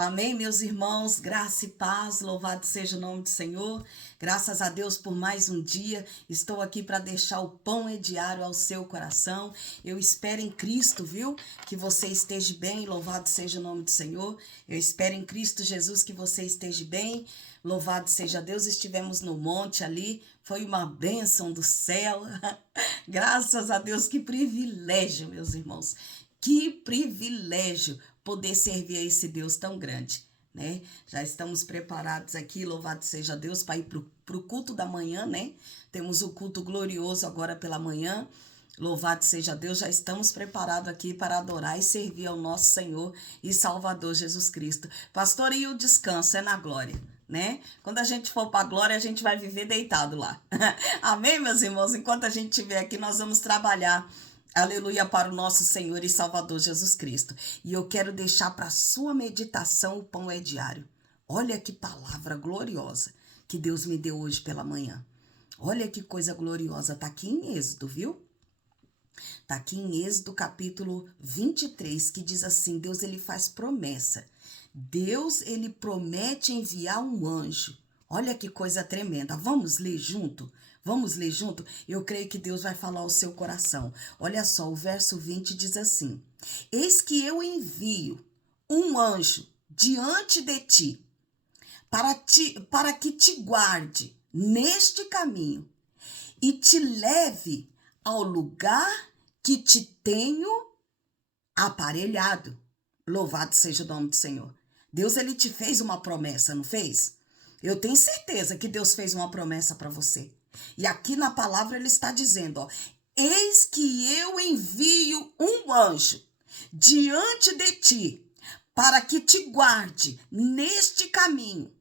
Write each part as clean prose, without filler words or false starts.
Amém, meus irmãos, graça e paz, louvado seja o nome do Senhor. Graças a Deus por mais um dia. Estou aqui para deixar o pão diário ao seu coração. Eu espero em Cristo, viu? Que você esteja bem, louvado seja o nome do Senhor. Eu espero em Cristo Jesus que você esteja bem. Louvado seja Deus, estivemos no monte ali, foi uma bênção do céu. Graças a Deus, que privilégio, meus irmãos. Que privilégio poder servir a esse Deus tão grande, né? Já estamos preparados aqui, louvado seja Deus, para ir para o culto da manhã, né? Temos o culto glorioso agora pela manhã. Louvado seja Deus, já estamos preparados aqui para adorar e servir ao nosso Senhor e Salvador Jesus Cristo. Pastor, e o descanso é na glória, né? Quando a gente for para a glória, a gente vai viver deitado lá. Amém, meus irmãos? Enquanto a gente estiver aqui, nós vamos trabalhar, aleluia, para o nosso Senhor e Salvador Jesus Cristo. E eu quero deixar para a sua meditação o pão diário. Olha que palavra gloriosa que Deus me deu hoje pela manhã. Olha que coisa gloriosa. Está aqui em Êxodo, viu? Está aqui em Êxodo capítulo 23, que diz assim, Deus ele faz promessa. Deus ele promete enviar um anjo. Olha que coisa tremenda. Vamos ler junto? Vamos ler junto? Eu creio que Deus vai falar ao seu coração. Olha só, o verso 20 diz assim, eis que eu envio um anjo diante de ti, para que te guarde neste caminho e te leve ao lugar que te tenho aparelhado. Louvado seja o nome do Senhor. Deus, ele te fez uma promessa, não fez? Eu tenho certeza que Deus fez uma promessa para você. E aqui na palavra ele está dizendo, ó, eis que eu envio um anjo diante de ti, para que te guarde neste caminho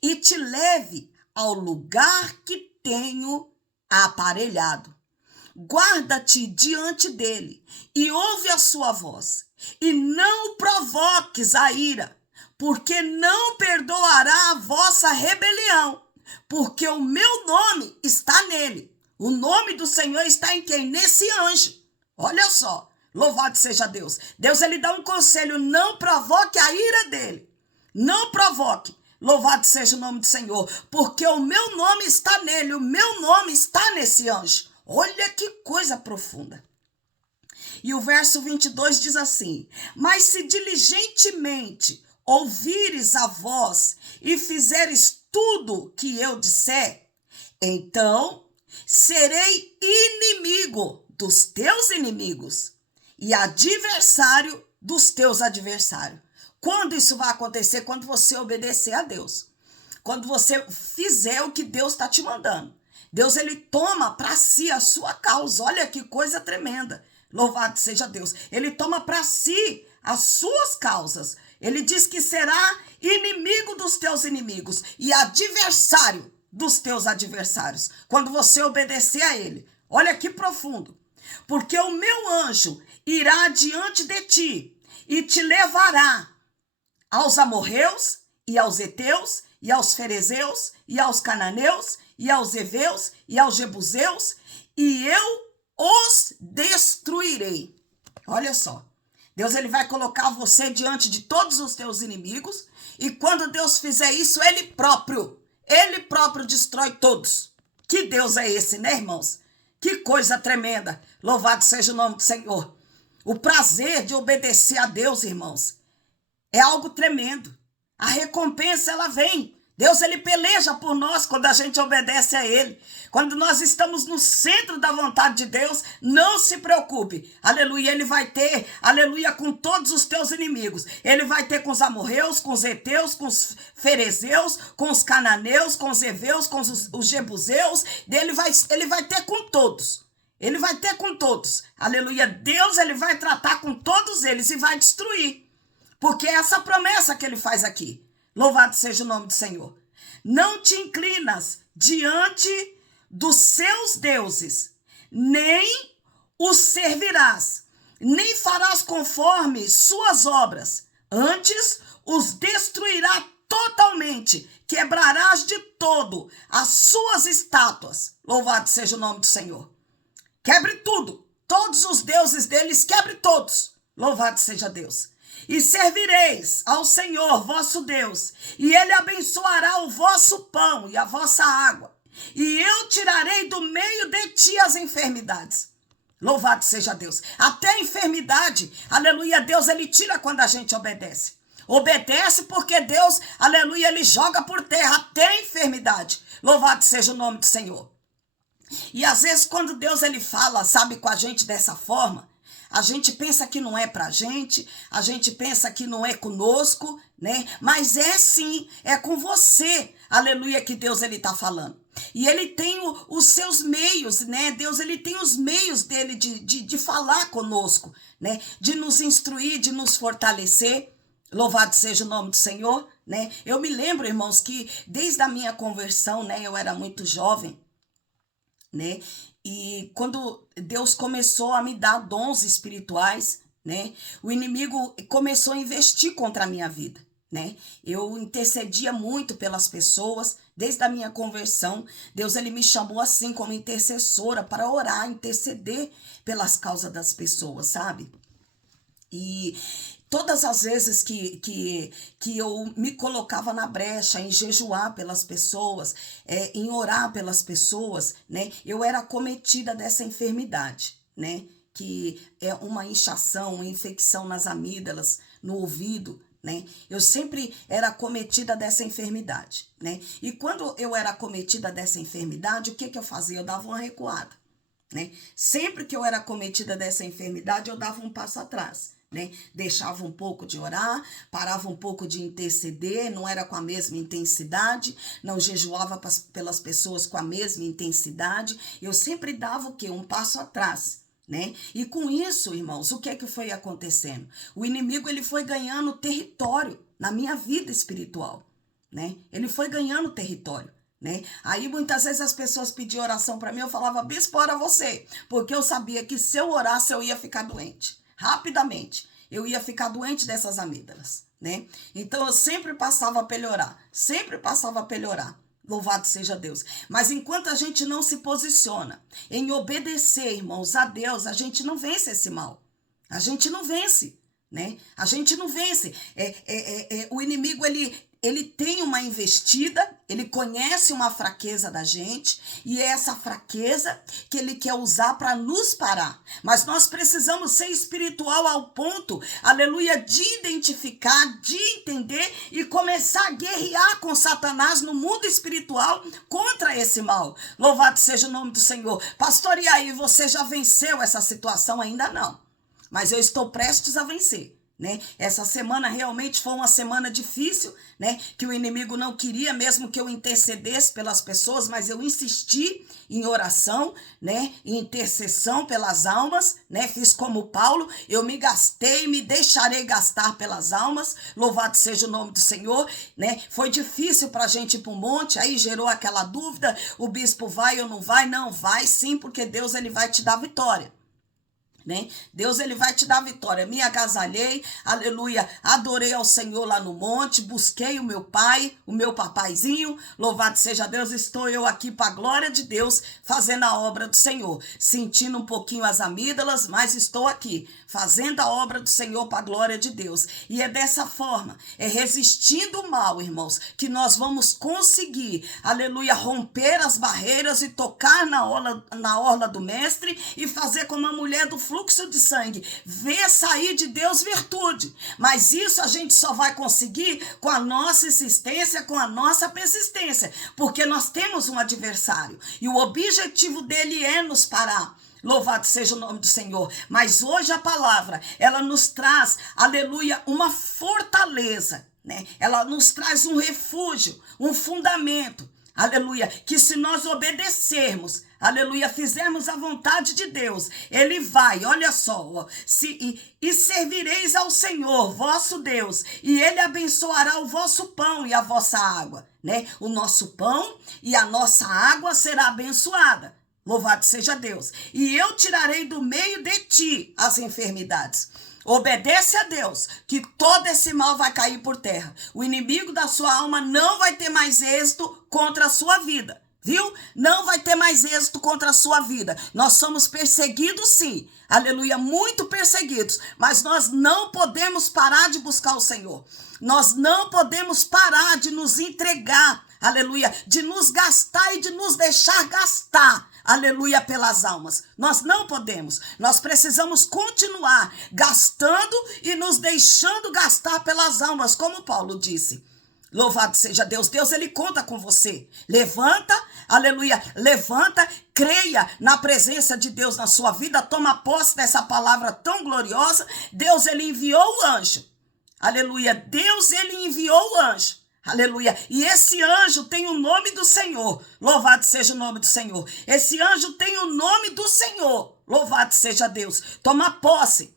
e te leve ao lugar que tenho aparelhado. Guarda-te diante dele e ouve a sua voz, e não provoques a ira, porque não perdoará a vossa rebelião, porque o meu nome está nele. O nome do Senhor está em quem? Nesse anjo. Olha só, louvado seja Deus. Deus ele dá um conselho, não provoque a ira dele. Não provoque. Louvado seja o nome do Senhor, porque o meu nome está nele, o meu nome está nesse anjo. Olha que coisa profunda. E o verso 22 diz assim, mas se diligentemente ouvires a voz e fizeres tudo que eu disser, então serei inimigo dos teus inimigos e adversário dos teus adversários. Quando isso vai acontecer? Quando você obedecer a Deus. Quando você fizer o que Deus está te mandando. Deus, ele toma para si a sua causa. Olha que coisa tremenda. Louvado seja Deus. Ele toma para si as suas causas. Ele diz que será inimigo dos teus inimigos e adversário dos teus adversários. Quando você obedecer a ele. Olha que profundo. Porque o meu anjo irá diante de ti e te levará aos amorreus e aos heteus e aos ferezeus e aos cananeus e aos heveus e aos jebuseus, e eu os destruirei. Olha só, Deus ele vai colocar você diante de todos os teus inimigos, e quando Deus fizer isso, ele próprio destrói todos. Que Deus é esse, né, irmãos? Que coisa tremenda. Louvado seja o nome do Senhor. O prazer de obedecer a Deus, irmãos, é algo tremendo. A recompensa, ela vem. Deus, ele peleja por nós quando a gente obedece a ele. Quando nós estamos no centro da vontade de Deus, não se preocupe. Aleluia, ele vai ter, aleluia, com todos os teus inimigos. Ele vai ter com os amorreus, com os heteus, com os ferezeus, com os cananeus, com os heveus, com os jebuseus. Ele vai ter com todos. Ele vai ter com todos. Aleluia, Deus, ele vai tratar com todos eles e vai destruir. Porque é essa promessa que ele faz aqui. Louvado seja o nome do Senhor. Não te inclinas diante dos seus deuses, nem os servirás, nem farás conforme suas obras. Antes os destruirá totalmente, quebrarás de todo as suas estátuas. Louvado seja o nome do Senhor. Quebre tudo, todos os deuses deles, quebre todos. Louvado seja Deus. E servireis ao Senhor vosso Deus, e ele abençoará o vosso pão e a vossa água, e eu tirarei do meio de ti as enfermidades. Louvado seja Deus. Até a enfermidade, aleluia, Deus ele tira quando a gente obedece. Obedece porque Deus, aleluia, ele joga por terra até a enfermidade. Louvado seja o nome do Senhor. E às vezes quando Deus ele fala, sabe, com a gente dessa forma, a gente pensa que não é pra gente, a gente pensa que não é conosco, né? Mas é sim, é com você, aleluia, que Deus ele tá falando. E ele tem os seus meios, né? Deus ele tem os meios dele de falar conosco, né? De nos instruir, de nos fortalecer. Louvado seja o nome do Senhor, né? Eu me lembro, irmãos, que desde a minha conversão, né? Eu era muito jovem, né? E quando Deus começou a me dar dons espirituais, né? O inimigo começou a investir contra a minha vida, né? Eu intercedia muito pelas pessoas, desde a minha conversão. Deus ele me chamou assim como intercessora para orar, interceder pelas causas das pessoas, sabe? E todas as vezes que eu me colocava na brecha em jejuar pelas pessoas, em orar pelas pessoas, né, eu era acometida dessa enfermidade, né, que é uma inchação, uma infecção nas amígdalas, no ouvido, né? Eu sempre era acometida dessa enfermidade, né? E quando eu era acometida dessa enfermidade, o que eu fazia? Eu dava uma recuada, né? Sempre que eu era acometida dessa enfermidade, eu dava um passo atrás, né? Deixava um pouco de orar, parava um pouco de interceder, não era com a mesma intensidade, não jejuava pelas pessoas com a mesma intensidade. Eu sempre dava o quê? Um passo atrás, né? E com isso, irmãos, o que é que foi acontecendo? O inimigo ele foi ganhando território na minha vida espiritual, né? Ele foi ganhando território, né? Aí muitas vezes as pessoas pediam oração para mim, eu falava, bispo, ora você, porque eu sabia que se eu orasse eu ia ficar doente, rapidamente, eu ia ficar doente dessas amígdalas, né? Então eu sempre passava para ele orar, sempre passava para ele orar. Louvado seja Deus. Mas enquanto a gente não se posiciona em obedecer, irmãos, a Deus, a gente não vence esse mal. A gente não vence, né? A gente não vence. O inimigo, ele tem uma investida, ele conhece uma fraqueza da gente e é essa fraqueza que ele quer usar para nos parar. Mas nós precisamos ser espiritual ao ponto, aleluia, de identificar, de entender e começar a guerrear com Satanás no mundo espiritual contra esse mal. Louvado seja o nome do Senhor. Pastor, e aí, você já venceu essa situação? Ainda não, mas eu estou prestes a vencer. Né? Essa semana realmente foi uma semana difícil, né? Que o inimigo não queria mesmo que eu intercedesse pelas pessoas, mas eu insisti em oração, né? Em intercessão pelas almas, né? Fiz como Paulo, eu me gastei, me deixarei gastar pelas almas, louvado seja o nome do Senhor, né? Foi difícil para a gente ir para o monte, aí gerou aquela dúvida, o bispo vai ou não vai? Não, vai sim, porque Deus ele vai te dar vitória. Né? Deus ele vai te dar vitória. Me agasalhei, aleluia, adorei ao Senhor lá no monte, busquei o meu pai, o meu papaizinho, louvado seja Deus, estou eu aqui para a glória de Deus, fazendo a obra do Senhor, sentindo um pouquinho as amígdalas, mas estou aqui, fazendo a obra do Senhor para a glória de Deus, e é dessa forma, é resistindo o mal, irmãos, que nós vamos conseguir, aleluia, romper as barreiras e tocar na orla do mestre e fazer como a mulher do fluxo de sangue, ver sair de Deus virtude, mas isso a gente só vai conseguir com a nossa insistência, com a nossa persistência, porque nós temos um adversário e o objetivo dele é nos parar. Louvado seja o nome do Senhor. Mas hoje a palavra, ela nos traz, aleluia, uma fortaleza, né? Ela nos traz um refúgio, um fundamento, aleluia, que se nós obedecermos, aleluia, fizermos a vontade de Deus, ele vai, olha só, e servireis ao Senhor, vosso Deus, e ele abençoará o vosso pão e a vossa água, né? O nosso pão e a nossa água será abençoada. Louvado seja Deus. E eu tirarei do meio de ti as enfermidades. Obedece a Deus, que todo esse mal vai cair por terra. O inimigo da sua alma não vai ter mais êxito contra a sua vida. Viu? Não vai ter mais êxito contra a sua vida. Nós somos perseguidos, sim. Aleluia, muito perseguidos. Mas nós não podemos parar de buscar o Senhor. Nós não podemos parar de nos entregar. Aleluia, de nos gastar e de nos deixar gastar. Aleluia, pelas almas. Nós não podemos. Nós precisamos continuar gastando e nos deixando gastar pelas almas, como Paulo disse. Louvado seja Deus. Deus, ele conta com você. Levanta, aleluia, levanta, creia na presença de Deus na sua vida, toma posse dessa palavra tão gloriosa. Deus, ele enviou o anjo. Aleluia, Deus, ele enviou o anjo. Aleluia, e esse anjo tem o nome do Senhor. Louvado seja o nome do Senhor. Esse anjo tem o nome do Senhor. Louvado seja Deus. Toma posse.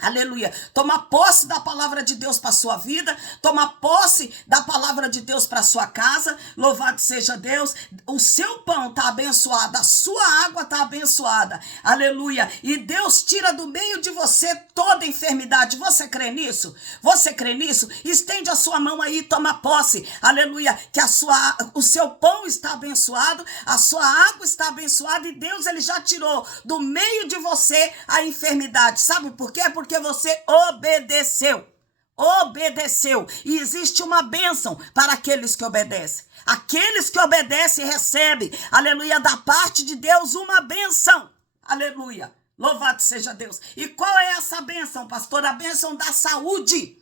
Aleluia, toma posse da palavra de Deus para a sua vida, toma posse da palavra de Deus para a sua casa, louvado seja Deus, o seu pão está abençoado, a sua água está abençoada, aleluia, e Deus tira do meio de você toda enfermidade. Você crê nisso? Você crê nisso? Estende a sua mão aí, toma posse, aleluia, que o seu pão está abençoado, a sua água está abençoada e Deus, ele já tirou do meio de você a enfermidade. Sabe por quê? Porque você obedeceu. Obedeceu. E existe uma bênção para aqueles que obedecem. Aqueles que obedecem recebem, aleluia, da parte de Deus uma bênção. Aleluia. Louvado seja Deus. E qual é essa bênção, pastor? A bênção da saúde.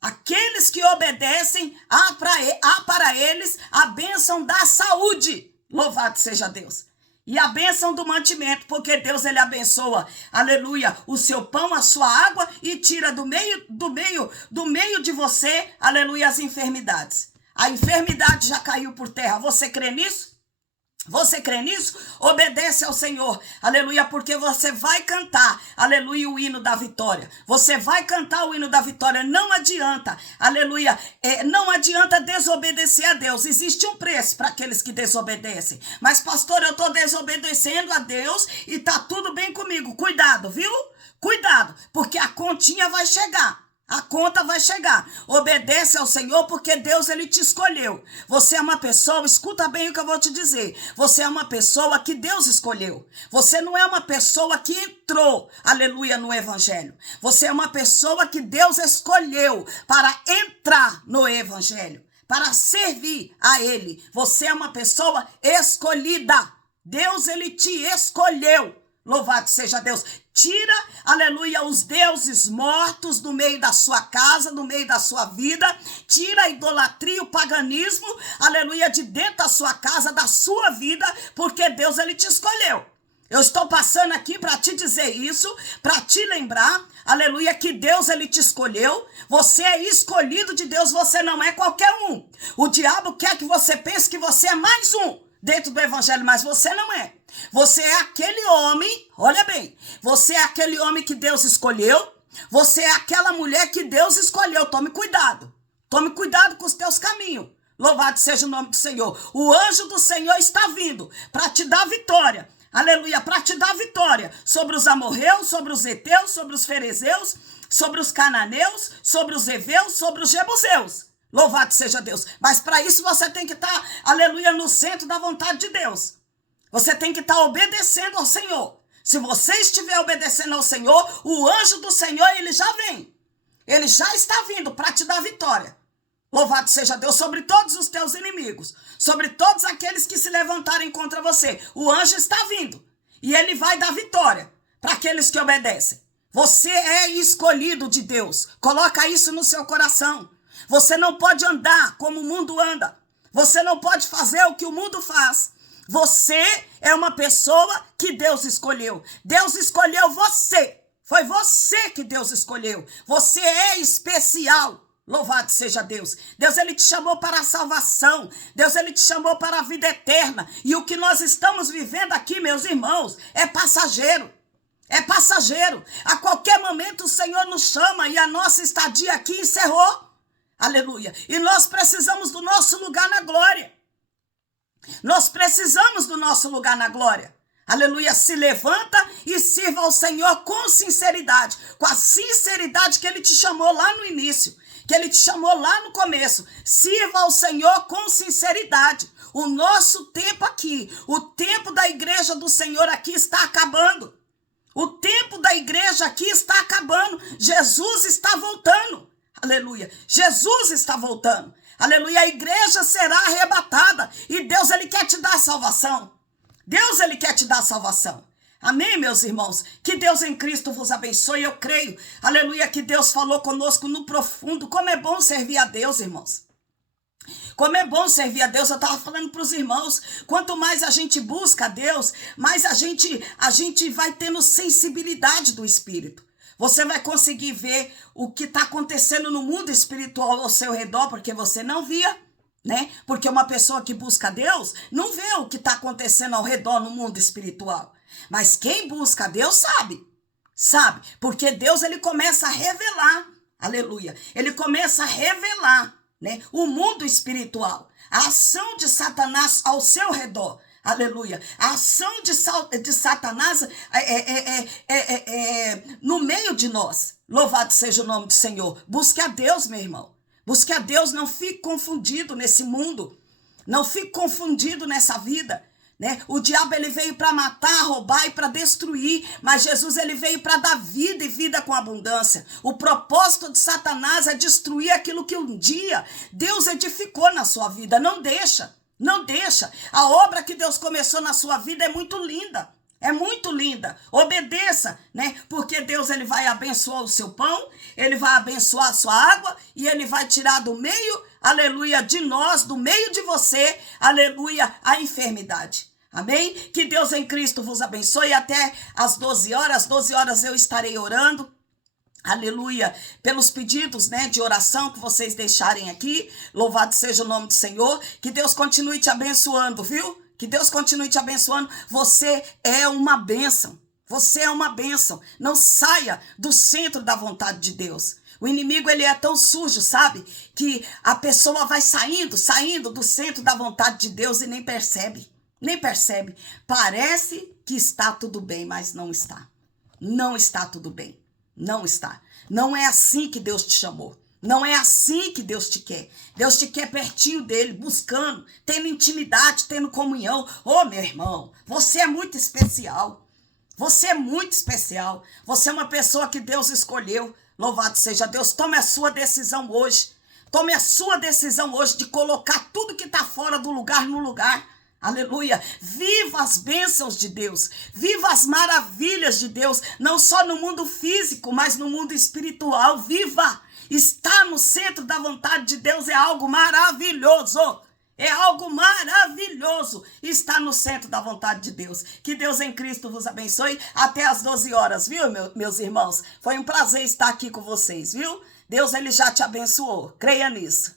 Aqueles que obedecem, há para eles a bênção da saúde. Louvado seja Deus. E a bênção do mantimento, porque Deus, ele abençoa, aleluia, o seu pão, a sua água e tira do meio de você, aleluia, as enfermidades. A enfermidade já caiu por terra. Você crê nisso? Você crê nisso? Obedece ao Senhor, aleluia, porque você vai cantar, aleluia, o hino da vitória. Você vai cantar o hino da vitória. Não adianta, aleluia, não adianta desobedecer a Deus. Existe um preço para aqueles que desobedecem. Mas, pastor, eu estou desobedecendo a Deus e tá tudo bem comigo. Cuidado, viu? Cuidado, porque a continha vai chegar. A conta vai chegar. Obedece ao Senhor porque Deus, ele te escolheu. Você é uma pessoa, escuta bem o que eu vou te dizer. Você é uma pessoa que Deus escolheu. Você não é uma pessoa que entrou, aleluia, no evangelho. Você é uma pessoa que Deus escolheu para entrar no evangelho, para servir a ele. Você é uma pessoa escolhida. Deus, ele te escolheu. Louvado seja Deus. Tira, aleluia, os deuses mortos do meio da sua casa, do meio da sua vida. Tira a idolatria, o paganismo, aleluia, de dentro da sua casa, da sua vida, porque Deus, ele te escolheu. Eu estou passando aqui para te dizer isso, para te lembrar, aleluia, que Deus, ele te escolheu. Você é escolhido de Deus, você não é qualquer um. O diabo quer que você pense que você é mais um dentro do evangelho, mas você não é. Você é aquele homem, olha bem, você é aquele homem que Deus escolheu, você é aquela mulher que Deus escolheu. Tome cuidado com os teus caminhos. Louvado seja o nome do Senhor. O anjo do Senhor está vindo para te dar vitória, aleluia, para te dar vitória sobre os amorreus, sobre os heteus, sobre os ferezeus, sobre os cananeus, sobre os heveus, sobre os jebuseus. Louvado seja Deus. Mas para isso você tem que estar, aleluia, no centro da vontade de Deus. Você tem que estar obedecendo ao Senhor. Se você estiver obedecendo ao Senhor, o anjo do Senhor, ele já vem. Ele já está vindo para te dar vitória. Louvado seja Deus sobre todos os teus inimigos, sobre todos aqueles que se levantarem contra você. O anjo está vindo e ele vai dar vitória para aqueles que obedecem. Você é escolhido de Deus. Coloca isso no seu coração. Você não pode andar como o mundo anda. Você não pode fazer o que o mundo faz. Você é uma pessoa que Deus escolheu. Deus escolheu você. Foi você que Deus escolheu. Você é especial. Louvado seja Deus. Deus, ele te chamou para a salvação. Deus, ele te chamou para a vida eterna. E o que nós estamos vivendo aqui, meus irmãos, é passageiro. É passageiro. A qualquer momento o Senhor nos chama e a nossa estadia aqui encerrou. Aleluia. E nós precisamos do nosso lugar na glória. Nós precisamos do nosso lugar na glória. Aleluia, se levanta e sirva ao Senhor com sinceridade, com a sinceridade que Ele te chamou lá no início, que Ele te chamou lá no começo. Sirva ao Senhor com sinceridade. O nosso tempo aqui, o tempo da igreja do Senhor aqui está acabando. O tempo da igreja aqui está acabando. Jesus está voltando. Aleluia, Jesus está voltando. Aleluia, a igreja será arrebatada e Deus, Ele quer te dar salvação. Deus, Ele quer te dar salvação. Amém, meus irmãos? Que Deus em Cristo vos abençoe. Eu creio, aleluia, que Deus falou conosco no profundo. Como é bom servir a Deus, irmãos. Como é bom servir a Deus. Eu estava falando para os irmãos, quanto mais a gente busca a Deus, mais a gente vai tendo sensibilidade do Espírito. Você vai conseguir ver o que está acontecendo no mundo espiritual ao seu redor, porque você não via. Né? Porque uma pessoa que busca Deus não vê o que está acontecendo ao redor no mundo espiritual. Mas quem busca Deus sabe, porque Deus, Ele começa a revelar, aleluia, Ele começa a revelar, né, o mundo espiritual, a ação de Satanás ao seu redor, aleluia, a ação de Satanás no meio de nós. Louvado seja o nome do Senhor. Busque a Deus, meu irmão. Busque a Deus, não fique confundido nesse mundo, não fique confundido nessa vida, né? O diabo, ele veio para matar, roubar e para destruir, mas Jesus, ele veio para dar vida e vida com abundância. O propósito de Satanás é destruir aquilo que um dia Deus edificou na sua vida. Não deixa. A obra que Deus começou na sua vida é muito linda. É muito linda. Obedeça, né? Porque Deus, Ele vai abençoar o seu pão, Ele vai abençoar a sua água e Ele vai tirar do meio, aleluia, de nós, do meio de você, aleluia, a enfermidade. Amém? Que Deus em Cristo vos abençoe. Até às 12 horas. Às 12 horas eu estarei orando. Aleluia, pelos pedidos, né, de oração que vocês deixarem aqui. Louvado seja o nome do Senhor. Que Deus continue te abençoando, viu? Que Deus continue te abençoando. Você é uma bênção. Você é uma bênção. Não saia do centro da vontade de Deus. O inimigo, ele é tão sujo, sabe? Que a pessoa vai saindo do centro da vontade de Deus e nem percebe. Nem percebe. Parece que está tudo bem, mas não está. Não está tudo bem. Não está. Não é assim que Deus te chamou. Não é assim que Deus te quer. Deus te quer pertinho dele, buscando, tendo intimidade, tendo comunhão. Ô, meu irmão, você é muito especial. Você é muito especial. Você é uma pessoa que Deus escolheu. Louvado seja Deus. Tome a sua decisão hoje. Tome a sua decisão hoje de colocar tudo que está fora do lugar no lugar. Aleluia. Viva as bênçãos de Deus. Viva as maravilhas de Deus. Não só no mundo físico, mas no mundo espiritual. Viva. Estar no centro da vontade de Deus é algo maravilhoso. É algo maravilhoso estar no centro da vontade de Deus. Que Deus em Cristo vos abençoe. Até às 12 horas, viu, meus irmãos? Foi um prazer estar aqui com vocês, viu? Deus, ele já te abençoou. Creia nisso.